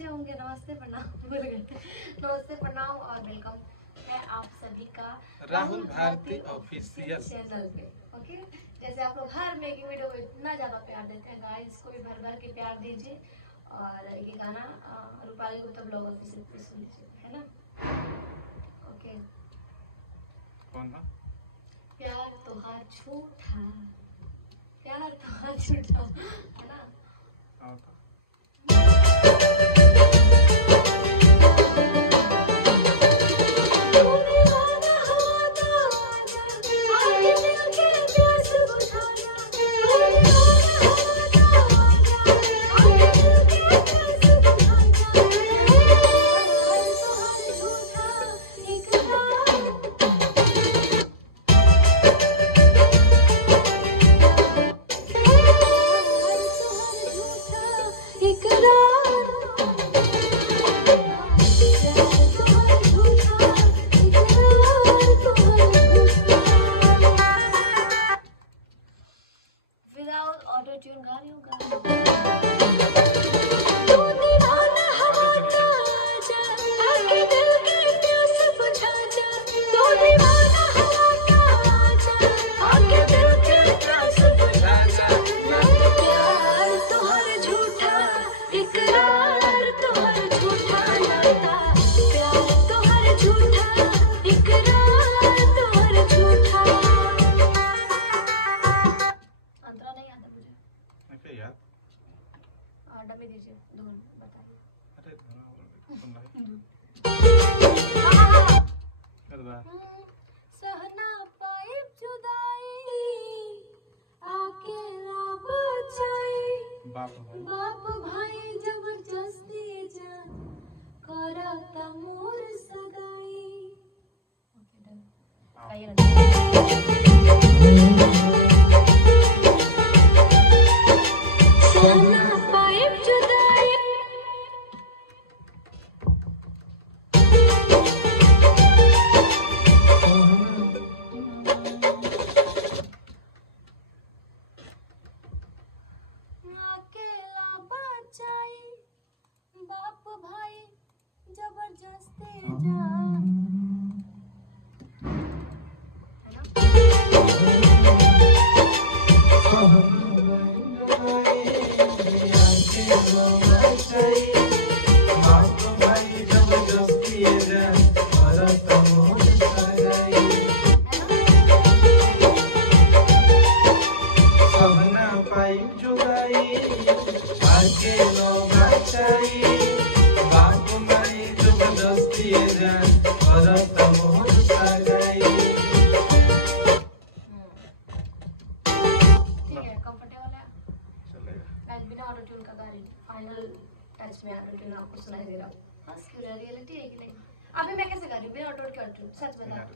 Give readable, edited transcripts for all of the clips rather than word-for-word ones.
अच्छे होंगे। नमस्ते प्रणाम भूल गए। नमस्ते प्रणाम और वेलकम है आप सभी का राहुल भारती ऑफिशियल चैनल पे। ओके, जैसे आप लोग हर मेकिंग वीडियो को इतना ज़्यादा प्यार देते हैं गाइस, इसको भी भर भर के प्यार दीजिए। और ये गाना रूपाली गुप्ता ब्लॉग ऑफिशियल पे सुन लीजिए, है ना। ओके, कौन है? प्यार तोहार झूठा, प्यार तोहार झूठा, है ना। ऑटो ट्यून गा रही हूँ डमे दीजिए, धुन बताइए। अरे सुन सहना पाए जुदाई अकेला बचाई, बाप भाई जबरदस्ती जान करता मोर सगाई। Okay done. सहना पाए जुदाई अकेला बचाई, बाप भाई जबरदस्ती जान, बिना ऑटो ट्यून का गा रही हूँ। फाइनल टच में ऑटो ट्यून आपको सुनाई दे रहा हूँ। बस रियलिटी है कि नहीं? अभी मैं कैसे गा रही हूँ बिना ऑटो ट्यून? सच बता।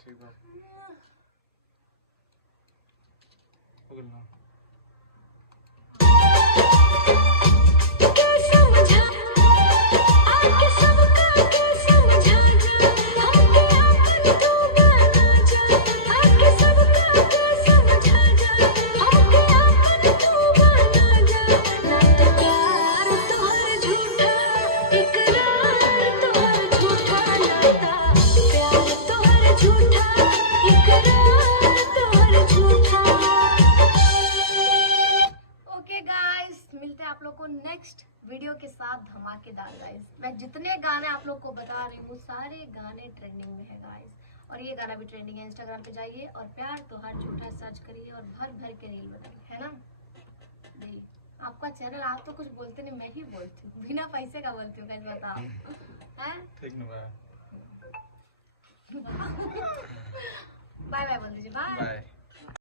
ठीक है हो गया ना। को नेक्स्ट वीडियो के साथ धमाकेदार गाइस। मैं जितने गाने आप लोग को बता रही हूँ सारे गाने ट्रेंडिंग में है गाइस, और ये गाना भी ट्रेंडिंग है। इंस्टाग्राम पे जाइए और प्यार तो हर झूठा सर्च करिए और भर भर के रील बनाइए, है ना जी। आपका चैनल, आप तो कुछ बोलते नहीं, मैं ही बोलती हूँ, बिना पैसे का बोलती हूँ गाइस, बताओ हैं। ठीक ना बाय बाय बोल दीजिए, बाय बाय।